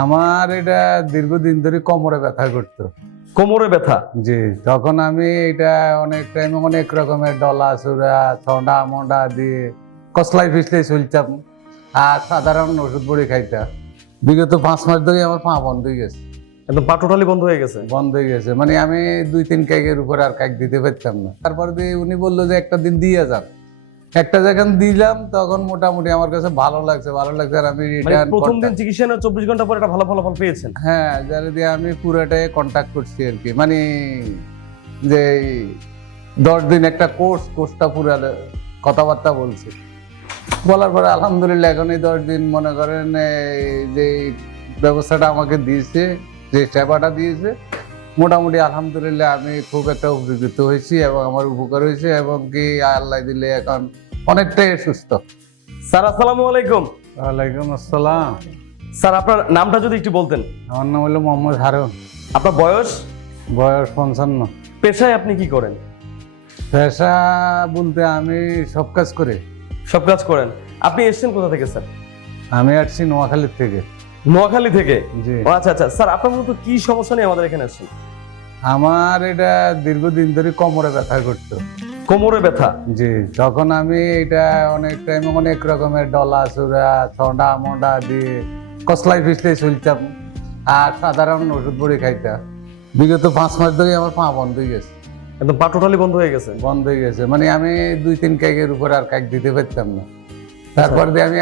আমার এটা দীর্ঘদিন ধরে কোমরে ব্যথা করতো। কোমরে ব্যথা? জি, তখন আমি এটা অনেক টাইমে অনেক রকমের ডলা চূড়া ছড়া মন্ডা দিয়ে কসলাই ফিসলাই চলতাম, আর সাধারণ ওষুধ বড়ি খাইতাম। বিগত 5 মাস ধরে আমার পা বন্ধ হয়ে গেছে। একদম পা টোটালি বন্ধ হয়ে গেছে? বন্ধ হয়ে গেছে, মানে আমি 2-3 কাকের উপর আর কাক দিতে পারতাম না। তারপর দিয়ে উনি বললো যে একটা দিন দিয়ে যান। একটা যখন দিলাম তখন মোটামুটি আমার কাছে ভালো লাগছে আর আমি রিটার্ন প্রথম দিন চিকিৎসা না 24 ঘন্টা পরে একটা ভালো ফলাফল পেয়েছেন? হ্যাঁ, যারা দিয়ে আমি পুরাটাই কন্ট্যাক্ট করছি আর কি, মানে যে 10 দিন একটা কোর্সটা পুরা কথাবার্তা বলছি, বলার পরে আলহামদুলিল্লাহ এখন এই 10 দিন মনে করেন যে ব্যবস্থাটা আমাকে দিয়েছে, যে সেবাটা দিয়েছে, মোটামুটি আলহামদুলিল্লাহ আমি খুব একটা উপকৃত হয়েছি এবং আমার উপকার হয়েছে, এবং কি আল্লাহ দিলে এখন অনেকটাই সুস্থ। স্যার আসসালামু আলাইকুম। ওয়ালাইকুম আসসালাম। স্যার আপনার নামটা যদি একটু বলতেন। আমার নাম হলো মোহাম্মদ হারুন। আপনার বয়স? বয়স 55। পেশায় আপনি কি করেন? পেশা বলতে আমি সব কাজ করি। সব কাজ করেন। আপনি এসেছেন কোথা থেকে স্যার? আমি আসছি নোয়াখালীর থেকে। নোয়াখালী থেকে? জি। ও আচ্ছা আচ্ছা। স্যার আপনার মূলত কি সমস্যা নিয়ে আমাদের এখানে আসছেন? আমার এটা দীর্ঘদিন ধরে কোমরে ব্যথা করতো। কোমরে ব্যথা? জি, তখন আমি এটা অনেক টাইমে অনেক রকমের ডলা চূড়া ছড়া মন্ডা দিয়ে কসলাই ফিসলাই চলতাম, আর সাধারণ ওষুধ বড়ি খাইতাম। বিগত 5 মাস ধরে আমার পা বন্ধ হয়ে গেছে। একদম পা টোটালি বন্ধ হয়ে গেছে? বন্ধ হয়ে গেছে, মানে আমি 2-3 কাকের উপর আর কাক দিতে পারতাম না। তারপর দিয়ে আমি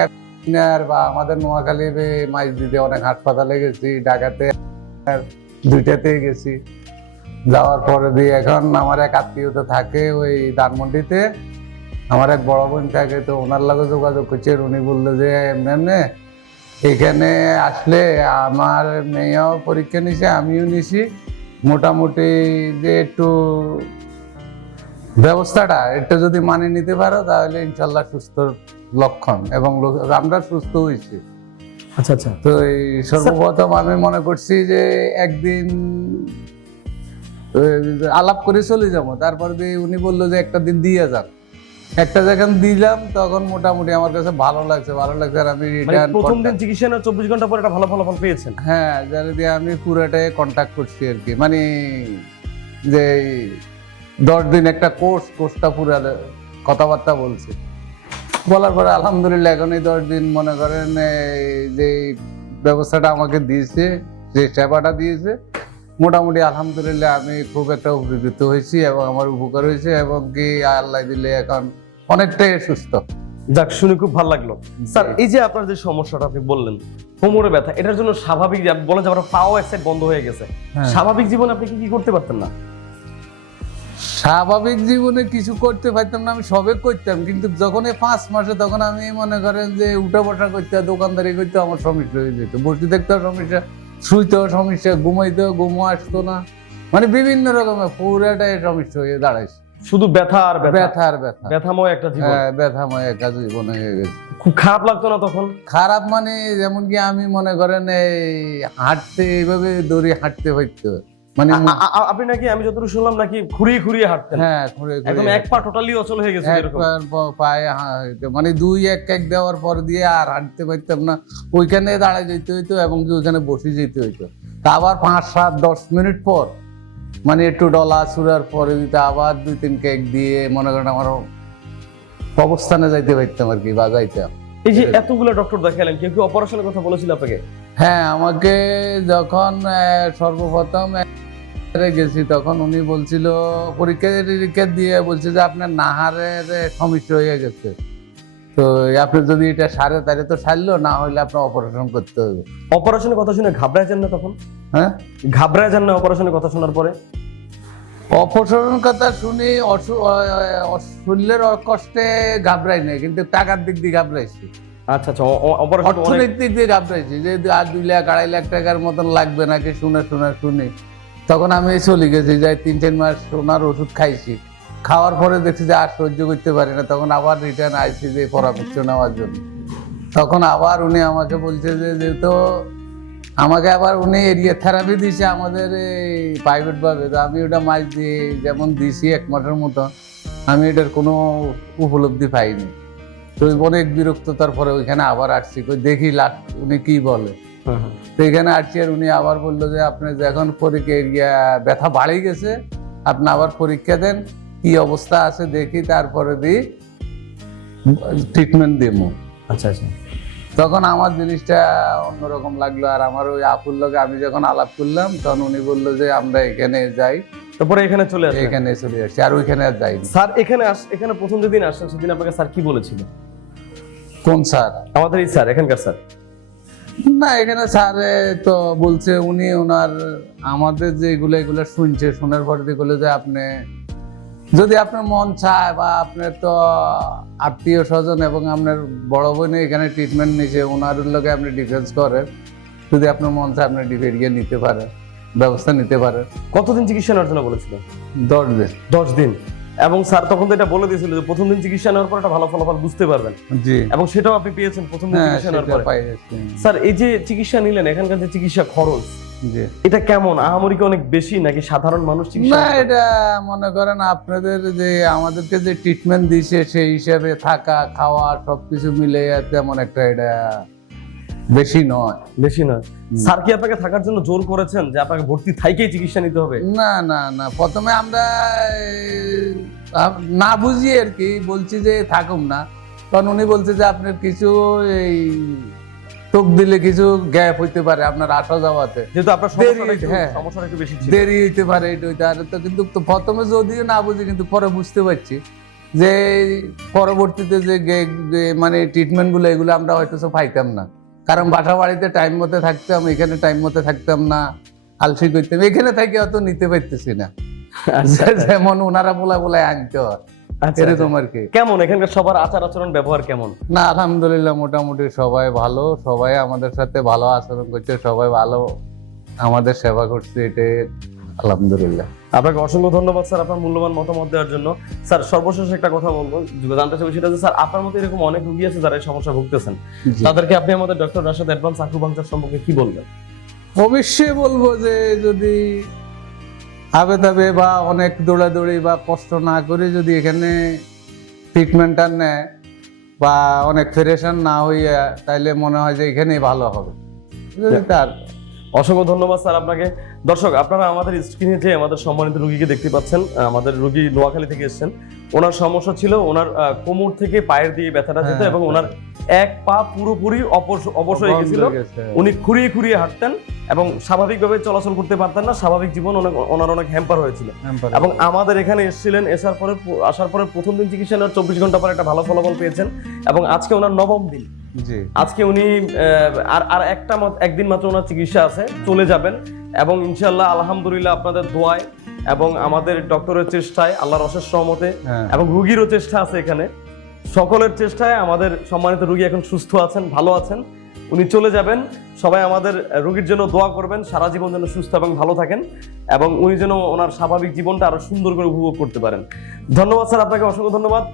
বা আমাদের নোয়াখালী মাছ দিতে অনেক হাসপাতালে গেছি, ঢাকাতে 2টাতে গেছি। যাওয়ার পরে দিয়ে এখন আমার এক আত্মীয়তা থাকে ওই ধানমন্ডিতে, আমার এক বড় বোন থাকে, তো ওনার লগে যোগাযোগ করছে। উনি বললো যে এমনি এখানে আসলে, আমার মেয়েও পরীক্ষা নিছে, আমিও নিছি, মোটামুটি যে একটু ব্যবস্থাটা একটু যদি মানে নিতে পারো তাহলে ইনশাল্লাহ সুস্থ লক্ষণ, এবং আমরা সুস্থ হয়েছি। আচ্ছা আচ্ছা। তো এই সর্বপ্রথম আমি মনে করছি যে একদিন আলাপ করে চলে যাবো, তারপরে উনি বললো যে একটা দিন দিয়ে যান। একটা যখন দিলাম তখন মোটামুটি আমার কাছে ভালো লাগছে আর আমি রিটার্ন প্রথম দিন চিকিৎসা না 24 ঘন্টা পরে একটা ভালো ফলাফল পেয়েছেন? হ্যাঁ, যারা দিয়ে আমি পুরাটাই কন্ট্যাক্ট করছি আর কি, মানে যে 10 দিন একটা কোর্সটা পুরা কথাবার্তা বলছি, বলার পরে আলহামদুলিল্লাহ এখন এই 10 দিন মনে করেন যে ব্যবস্থাটা আমাকে দিয়েছে, যে সেবাটা দিয়েছে, মোটামুটি আলহামদুলিল্লাহ আমি খুব একটা উপকৃত হয়েছি এবং আমার উপকার হয়েছে, এবং কি আল্লাহ দিলে এখন অনেকটাই সুস্থ। যাক, শুনে খুব ভালো লাগলো। স্যার এই যে আপনার যে সমস্যাটা আপনি বললেন কোমরে ব্যথা, এটার জন্য স্বাভাবিক বলেন যে আপনার পাও এক সাইড বন্ধ হয়ে গেছে, স্বাভাবিক জীবনে আপনি কি করতে পারতেন না? স্বাভাবিক জীবনে কিছু করতে পারতাম না, আমি সবে করতাম, কিন্তু যখন 5 মাসে তখন আমি মনে করেন যে উঠা বসা করতে, দোকানদারি করতে আমার সমস্যা হয়ে যেত, বসে দেখতেও সমস্যা, শুইতেও সমস্যা, ঘুমো আসতো না, মানে বিভিন্ন রকমের পুরাটাই সমস্যা হয়ে দাঁড়াইছে। শুধু ব্যথা আর ব্যথা আর ব্যথা, ব্যথাময় একটা জীবন। হ্যাঁ, ব্যথাময় একটা জীবন হয়ে গেছে। খুব খারাপ লাগতো না তখন? খারাপ মানে যেমন কি আমি মনে করেন এই হাঁটতে, এইভাবে দড়ি হাঁটতে হইতো, মানে আপনি নাকি, আমি যতটুকু শুনলাম নাকি খুঁড়িয়ে হাঁটতেন? হ্যাঁ, একদম এক পা টোটালি অচল হয়ে গেছে এরকম? পায়ে মানে 2-1 কাক দেওয়ার পর দিয়ে আর হাঁটতে পারতাম না, ওইখানে দাঁড়ায় যেতে হইতো এবং কি ওইখানে বসে যেতে হইতো। তা আবার 5-7-10 মিনিট পর, মানে একটু ডলা চূড়ার পরে দিতে আবার 2-3 কেক দিয়ে মনে করেন আমার অবস্থানে যাইতে পারতাম আর কি, বা যাইতাম। এই যে এতগুলো ডক্টর দেখালেন, কেউ কি অপারেশনের কথা বলেছিল আপনাকে? হ্যাঁ, আমাকে যখন সর্বপ্রথম গেছি তখন উনি বলছিল, পরীক্ষা দিয়ে বলছে যে আপনার নাহারের সমস্যা হয়ে গেছে, তো আপনি যদি এটা সারে তাহলে তো সারলো, না হলে আপনার অপারেশন করতে হবে। অপারেশনের কথা শুনে ঘাবড়ায় যান না তখন? হ্যাঁ, ঘাবড়ায় যান না অপারেশনের কথা শোনার পরে? অপসারণ কথা শুনি শরীরের কষ্টে ঘাবড়াই নাই, কিন্তু টাকার দিক দিয়ে ঘাবড়াইছি। আচ্ছা আচ্ছা। অপারেশন অর্থনৈতিক দিক দিয়ে ঘাবড়াইছি, যে 2 লাখ 2.5 লাখ টাকার মতন লাগবে নাকি শুনে তখন আমি চলে গেছি, যাই 3-4 মাস ওনার ওষুধ খাইছি, খাওয়ার পরে দেখছি যে আর সহ্য করতে পারি না, তখন আবার রিটার্ন আইছি যে পরামর্শ নেওয়ার জন্য। তখন আবার উনি আমাকে বলছে যে যেহেতু আমাকে আবার উনি এরিয়া থেরাপি দিয়েছে আমাদের প্রাইভেট ভাবে, তো আমি ওটা মাস দিয়ে যেমন দিয়েছি 1 মাসের মতো, আমি এটার কোনো উপলব্ধি পাইনি। তো অনেক বিরক্ততার পরে ওইখানে আবার আসছি, দেখি লাস্ট উনি কি বলে। তো এখানে আসছি আর উনি আবার বললো যে আপনি যখন পরীক্ষা ব্যথা বাড়ে গেছে আপনি আবার পরীক্ষা দেন, কি অবস্থা আছে দেখি, তারপরে দিই ট্রিটমেন্ট দেবো। আচ্ছা আচ্ছা। তখন আমার জিনিসটা অন্যরকম লাগলো। আর আমার ওই আপুর লগে আমি যখন আলাপ করলাম তখন উনি বললো যে আমরা এখানে যাই, তারপরে এখানে চলে আসেন। এখানে চলে আসছি, আর ওইখানে আর যাইনি। স্যার এখানে প্রথম যেদিন আসছেন সেদিন আপনাকে স্যার কি বলেছিল? কোন স্যার? আমাদের এই স্যার, এখানকার স্যার। না, এখানে স্যারে তো বলছে উনি ওনার আমাদের যে এগুলো শুনছে, শোনার পরে বলে যে আপনি যদি আপনার মন চায় বা আপনার তো আত্মীয় স্বজন এবং আপনার বড় বোনে এখানে ট্রিটমেন্ট নিছে, ওনার লোকে আপনি ডিফেন্স করেন, যদি আপনার মন চায় আপনি ডিফেন্স নিতে পারেন, ব্যবস্থা নিতে পারেন। কতদিন চিকিৎসা নেওয়ার জন্য বলেছিল? 10 দিন। 10 দিন। এবং স্যার তখন তো এটা বলে দিয়েছিল যে প্রথম দিন চিকিৎসা নেওয়ার পর একটা ভালো ফলাফল বুঝতে পারবেন। জি। এবং সেটাও আপনি পেয়েছেন প্রথম দিন হ্যাঁ, চিকিৎসা নেওয়ার সেটা পরে। পাইছি। স্যার এই যে চিকিৎসা নিলেন, এখানকার যে চিকিৎসা খরচ, জি। এটা কেমন? আহামরি কি অনেক বেশি নাকি সাধারণ মানুষ চিকিৎসা? না, এটা মনে করেন আপনাদের যে আমাদেরকে যে ট্রিটমেন্ট দিছে সেই হিসাবে থাকা খাওয়া সবকিছু মিলে তেমন একটা এটা বেশি নয়। বেশি নয়। স্যার কি আপনাকে থাকার জন্য জোর করেছেন যে আপনাকে ভর্তি থাইকেই চিকিৎসা নিতে হবে? না না না, প্রথমে আমরা না বুঝিয়ে আর কি বলছি যে থাকুম না, কারণ উনি বলছে যে আপনার কিছু এই তোক দিলে কিছু গ্যাপ হইতে পারে আপনার আসা যাওয়াতে, যেহেতু আপনার হ্যাঁ, সমস্যাটা একটু বেশি ছিল। দেরি হইতে পারে এটা ওইটা। আর তো কিন্তু তো প্রথমে যদিও না বুঝি কিন্তু পরে বুঝতে পারছি যে পরবর্তীতে যে মানে ট্রিটমেন্ট গুলো এগুলো আমরা হয়তো সব পাইতাম না, কারণ বাসা বাড়িতে টাইম মতো থাকতাম, এখানে টাইম মতো থাকতাম না, আলসি করতাম, এখানে থেকে অত নিতে পারতেছি না। যেমন ওনারা বলায় আনতে হয় এরকম আর কি। কেমন এখানকার সবার আচার আচরণ ব্যবহার কেমন? না, আলহামদুলিল্লাহ মোটামুটি সবাই ভালো, সবাই আমাদের সাথে ভালো আচরণ করছে, সবাই ভালো আমাদের সেবা করছে, এটাই আলহামদুলিল্লাহ। আপনাকে অসংখ্য ধন্যবাদ স্যার আপনার মূল্যবান মতামত দেওয়ার জন্য। স্যার সর্বশেষ একটা কথা বলবো, জানতে চাই সেটা যে স্যার আপনার মতো এরকম অনেক রোগী আছে যারা এই সমস্যা ভুগতেছেন, তাদেরকে আপনি আমাদের ডক্টর রাশেদ অ্যাডভান্স আকুপাঙ্কচার সম্পর্কে কি বলবেন? অবশ্যই বলবো যে যদি আবে তাবে বা অনেক দৌড়াদৌড়ি বা কষ্ট না করে যদি এখানে ট্রিটমেন্টটা নেয় বা অনেক ফেরেশান না হইয়া, তাইলে মনে হয় যে এখানেই ভালো হবে। যদি তার অসংখ্য ধন্যবাদ স্যার আপনাকে। দর্শক, আপনারা আমাদের স্ক্রিনে যে আমাদের সম্মানিত রোগীকে দেখতে পাচ্ছেন, আমাদের রোগী নোয়াখালী থেকে এসেছেন। ওনার সমস্যা ছিল ওনার কোমর থেকে পায়ের দিয়ে ব্যথাটা যেত এবং ওনার এক পা পুরোপুরি অবশ হয়ে গেছিল। উনি খুঁড়িয়ে খুঁড়িয়ে হাঁটতেন এবং স্বাভাবিকভাবে চলাচল করতে পারতেন না, স্বাভাবিক জীবন ওনার অনেক হ্যাম্পার হয়েছিল। এবং আমাদের এখানে এসেছিলেন, আসার পরে প্রথম দিন চিকিৎসা নেওয়ার 24 ঘন্টা পরে একটা ভালো ফলাফল পেয়েছেন এবং আজকে ওনার 9ম দিন। আজকে উনি আর একদিন মাত্র ওনার চিকিৎসা আছে, চলে যাবেন এবং ইনশাআল্লাহ আলহামদুলিল্লাহ আপনাদের দোয়ায় এবং আমাদের ডক্টরের চেষ্টায়, আল্লাহর অশেষ রহমতে এবং রোগীরও চেষ্টা আছে, এখানে সকলের চেষ্টায় আমাদের সম্মানিত রোগী এখন সুস্থ আছেন, ভালো আছেন। উনি চলে যাবেন, সবাই আমাদের রোগীর জন্য দোয়া করবেন, সারা জীবন যেন সুস্থ এবং ভালো থাকেন এবং উনি যেন ওনার স্বাভাবিক জীবনটা আরো সুন্দর করে উপভোগ করতে পারেন। ধন্যবাদ স্যার, আপনাকে অসংখ্য ধন্যবাদ।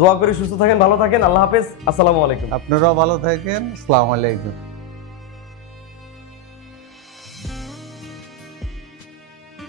দোয়া করি সুস্থ থাকেন, ভালো থাকেন। আল্লাহ হাফেজ, আসসালামু আলাইকুম। আপনারাও ভালো থাকেন, আসসালামু আলাইকুম।